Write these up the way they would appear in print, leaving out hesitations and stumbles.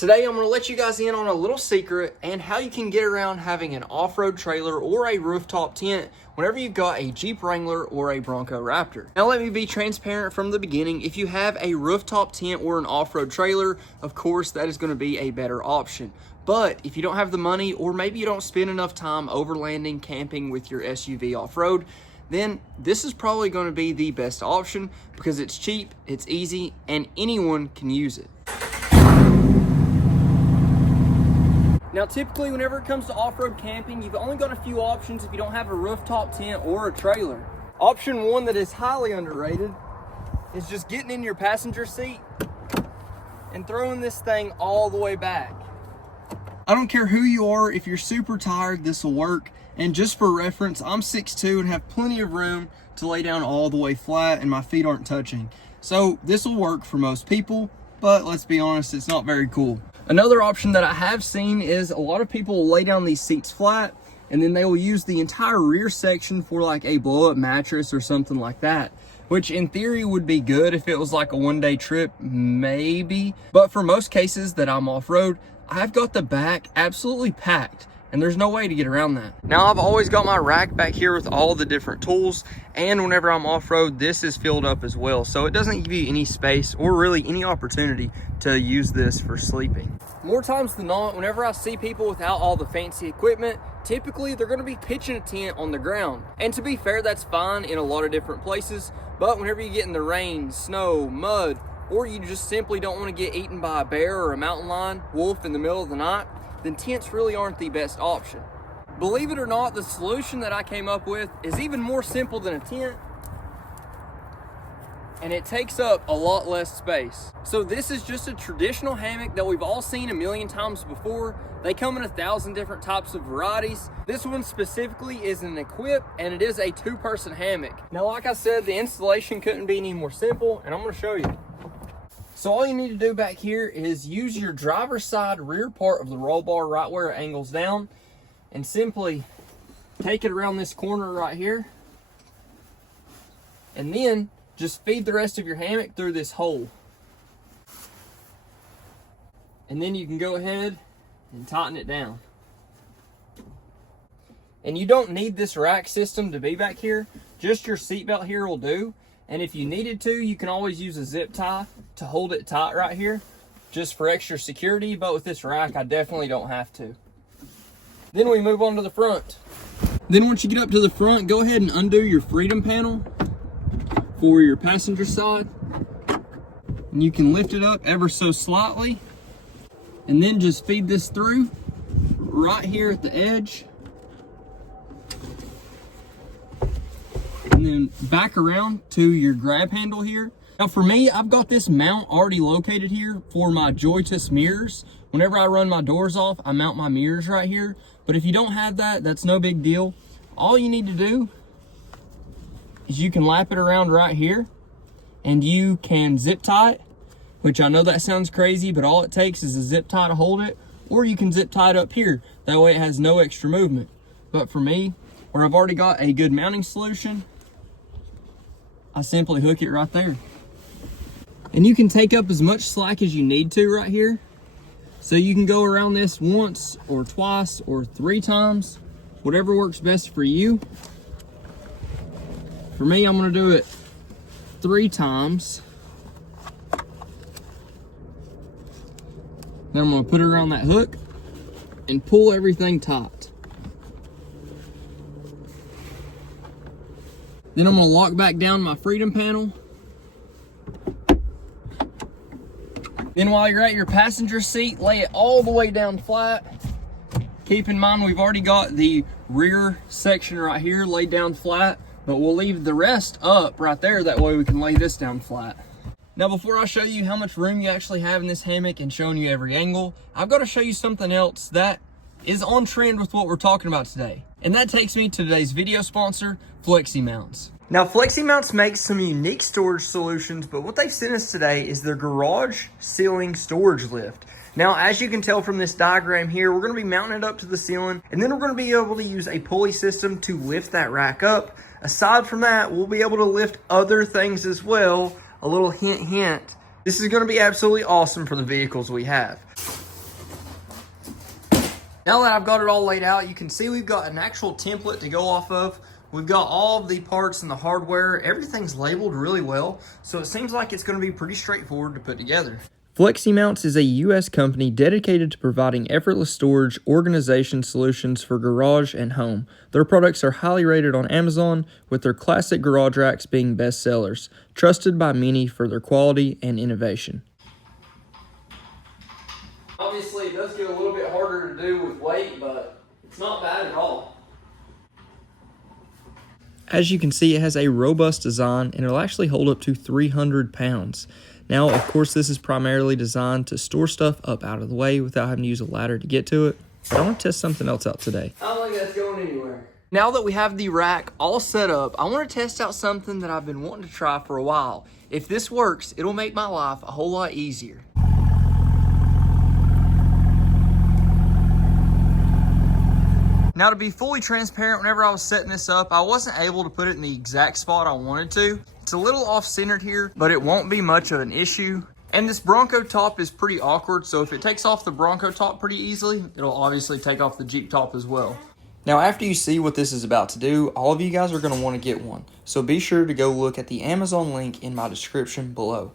Today I'm going to let you guys in on a little secret and how you can get around having an off-road trailer or a rooftop tent whenever you've got a Jeep Wrangler or a Bronco Raptor. Now let me be transparent from the beginning. If you have a rooftop tent or an off-road trailer, of course that is going to be a better option. But if you don't have the money, or maybe you don't spend enough time overlanding, camping with your SUV off-road, then this is probably going to be the best option because it's cheap, it's easy, and anyone can use it. Now typically whenever it comes to off-road camping, you've only got a few options if you don't have a rooftop tent or a trailer. Option one that is highly underrated is just getting in your passenger seat and throwing this thing all the way back. I don't care who you are, if you're super tired, this will work. And just for reference, I'm 6'2" and have plenty of room to lay down all the way flat and my feet aren't touching. So this will work for most people, but let's be honest, it's not very cool. Another option that I have seen is a lot of people will lay down these seats flat and then they will use the entire rear section for like a blow-up mattress or something like that, which in theory would be good if it was like a one-day trip, maybe. But for most cases that I'm off-road, I've got the back absolutely packed and there's no way to get around that. Now I've always got my rack back here with all the different tools, and whenever I'm off-road, this is filled up as well. So it doesn't give you any space or really any opportunity to use this for sleeping. More times than not, whenever I see people without all the fancy equipment, typically they're gonna be pitching a tent on the ground. And to be fair, that's fine in a lot of different places, but whenever you get in the rain, snow, mud, or you just simply don't wanna get eaten by a bear or a mountain lion, wolf in the middle of the night, then tents really aren't the best option. Believe it or not, the solution that I came up with is even more simple than a tent, and it takes up a lot less space. So this is just a traditional hammock that we've all seen a million times before. They come in 1,000 different types of varieties. This one specifically is an equip, and it is a 2-person hammock. Now, like I said, the installation couldn't be any more simple, and I'm gonna show you. So all you need to do back here is use your driver's side rear part of the roll bar right where it angles down and simply take it around this corner right here, and then just feed the rest of your hammock through this hole. And then you can go ahead and tighten it down. And you don't need this rack system to be back here, just your seatbelt here will do. And if you needed to, you can always use a zip tie to hold it tight right here, just for extra security. But with this rack, I definitely don't have to. Then we move on to the front. Then once you get up to the front, go ahead and undo your freedom panel for your passenger side. And you can lift it up ever so slightly. And then just feed this through right here at the edge. And then back around to your grab handle here. Now for me, I've got this mount already located here for my joyous mirrors. Whenever I run my doors off, I mount my mirrors right here. But if you don't have that, that's no big deal. All you need to do is you can lap it around right here and you can zip tie it, which I know that sounds crazy, but all it takes is a zip tie to hold it, or you can zip tie it up here. That way it has no extra movement. But for me, where I've already got a good mounting solution, I simply hook it right there. And you can take up as much slack as you need to right here. So you can go around this once or twice or 3 times, whatever works best for you. For me, I'm gonna do it 3 times. Then I'm gonna put it around that hook and pull everything taut. Then I'm gonna lock back down my freedom panel. Then while you're at your passenger seat, lay it all the way down flat. Keep in mind, we've already got the rear section right here laid down flat, but we'll leave the rest up right there. That way we can lay this down flat. Now, before I show you how much room you actually have in this hammock and showing you every angle, I've got to show you something else that is on trend with what we're talking about today. And that takes me to today's video sponsor, Flexi Mounts. Now, Flexi Mounts makes some unique storage solutions, but what they sent us today is their garage ceiling storage lift. Now, as you can tell from this diagram here, we're going to be mounting it up to the ceiling, and then we're going to be able to use a pulley system to lift that rack up. Aside from that, we'll be able to lift other things as well. A little hint, hint. This is going to be absolutely awesome for the vehicles we have. Now that I've got it all laid out, you can see we've got an actual template to go off of. We've got all of the parts and the hardware. Everything's labeled really well, so it seems like it's going to be pretty straightforward to put together. FlexiMounts is a U.S. company dedicated to providing effortless storage organization solutions for garage and home. Their products are highly rated on Amazon, with their classic garage racks being bestsellers, trusted by many for their quality and innovation. Obviously, it does get a little bit harder to do with weight, but it's not bad at all. As you can see, it has a robust design and it'll actually hold up to 300 pounds. Now, of course, this is primarily designed to store stuff up out of the way without having to use a ladder to get to it. But I want to test something else out today. I don't think that's going anywhere. Now that we have the rack all set up, I want to test out something that I've been wanting to try for a while. If this works, it'll make my life a whole lot easier. Now, to be fully transparent, whenever I was setting this up, I wasn't able to put it in the exact spot I wanted to. It's a little off-centered here, but it won't be much of an issue. And this Bronco top is pretty awkward, so if it takes off the Bronco top pretty easily, it'll obviously take off the Jeep top as well. Now, after you see what this is about to do, all of you guys are going to want to get one. So be sure to go look at the Amazon link in my description below.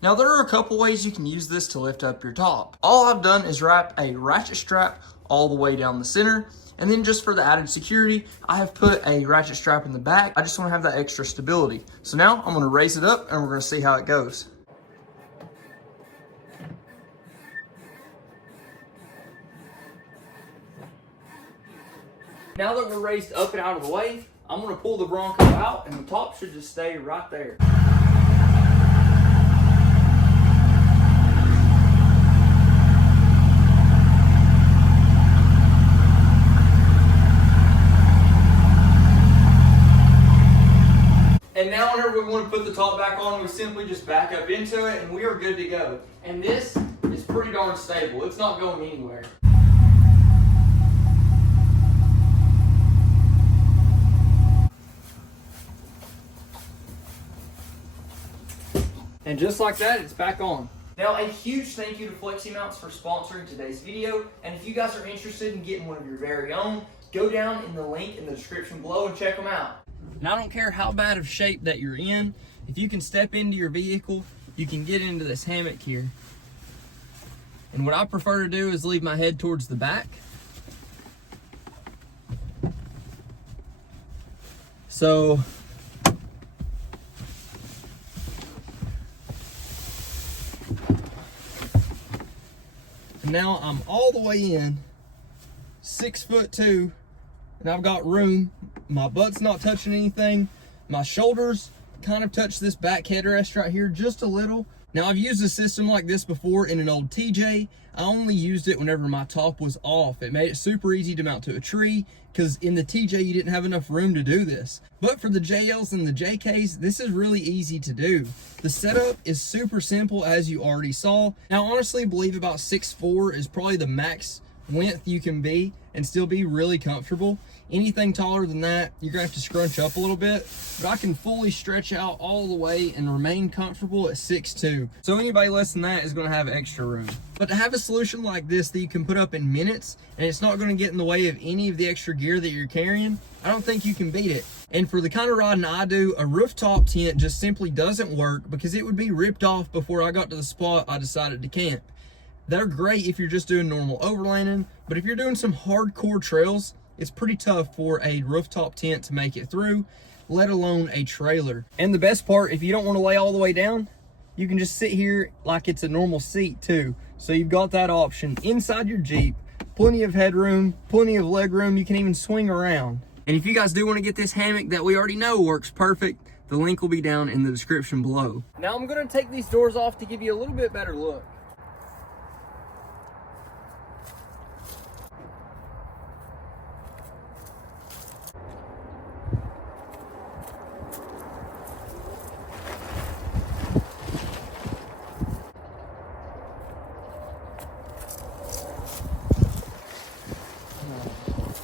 Now, there are a couple ways you can use this to lift up your top. All I've done is wrap a ratchet strap all the way down the center, and then just for the added security, I have put a ratchet strap in the back. I just want to have that extra stability. So now I'm going to raise it up and we're going to see how it goes. Now that we're raised up and out of the way, I'm going to pull the Bronco out and the top should just stay right there. And now whenever we want to put the top back on, we simply just back up into it and we are good to go. And this is pretty darn stable. It's not going anywhere. And just like that, it's back on. Now, a huge thank you to FlexiMounts for sponsoring today's video. And if you guys are interested in getting one of your very own, go down in the link in the description below and check them out. And I don't care how bad of shape that you're in, if you can step into your vehicle, you can get into this hammock here. And what I prefer to do is leave my head towards the back. So, and now I'm all the way in, 6'2", and I've got room. My butt's not touching anything. My shoulders kind of touch this back headrest right here just a little. Now, I've used a system like this before in an old TJ. I only used it whenever my top was off. It made it super easy to mount to a tree because in the TJ you didn't have enough room to do this. But for the JLs and the JKs, this is really easy to do. The setup is super simple, as you already saw. Now, honestly, I believe about 6'4" is probably the max length you can be and still be really comfortable. Anything taller than that, you're gonna have to scrunch up a little bit, but I can fully stretch out all the way and remain comfortable at 6'2". So anybody less than that is gonna have extra room. But to have a solution like this that you can put up in minutes and it's not gonna get in the way of any of the extra gear that you're carrying, I don't think you can beat it. And for the kind of riding I do, a rooftop tent just simply doesn't work because it would be ripped off before I got to the spot I decided to camp. They're great if you're just doing normal overlanding, but if you're doing some hardcore trails, it's pretty tough for a rooftop tent to make it through, let alone a trailer. And the best part, if you don't want to lay all the way down, you can just sit here like it's a normal seat too. So you've got that option inside your Jeep, plenty of headroom, plenty of leg room. You can even swing around. And if you guys do want to get this hammock that we already know works perfect, the link will be down in the description below. Now I'm going to take these doors off to give you a little bit better look.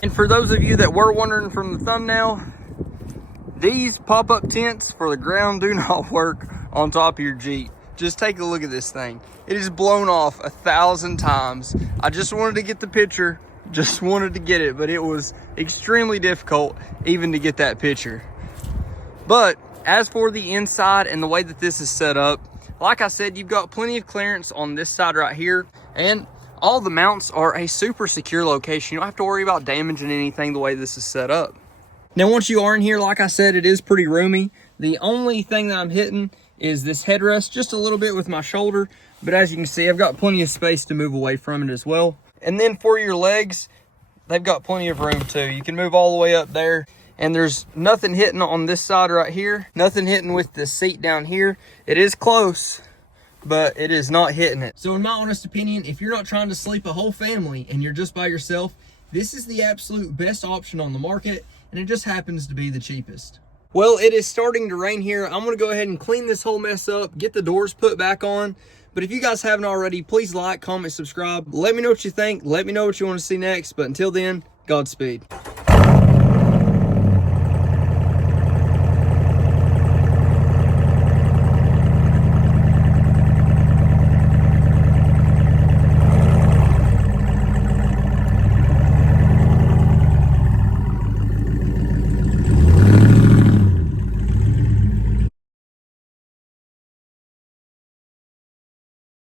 And for those of you that were wondering from the thumbnail, these pop-up tents for the ground do not work on top of your Jeep. Just take a look at this thing. It is blown off 1,000 times. I just wanted to get the picture, just wanted to get it, but it was extremely difficult even to get that picture. But as for the inside and the way that this is set up, like I said, you've got plenty of clearance on this side right here, and all the mounts are a super secure location. You don't have to worry about damaging anything the way this is set up. Now, once you are in here, like I said, it is pretty roomy. The only thing that I'm hitting is this headrest just a little bit with my shoulder, but as you can see, I've got plenty of space to move away from it as well. And then for your legs, they've got plenty of room too. You can move all the way up there, and there's nothing hitting on this side right here, nothing hitting with the seat down here. It is close, but it is not hitting it. So in my honest opinion, if you're not trying to sleep a whole family and you're just by yourself, this is the absolute best option on the market, and it just happens to be the cheapest. Well, it is starting to rain here. I'm gonna go ahead and clean this whole mess up, get the doors put back on. But if you guys haven't already, please like, comment, subscribe. Let me know what you think. Let me know what you want to see next. But until then, Godspeed.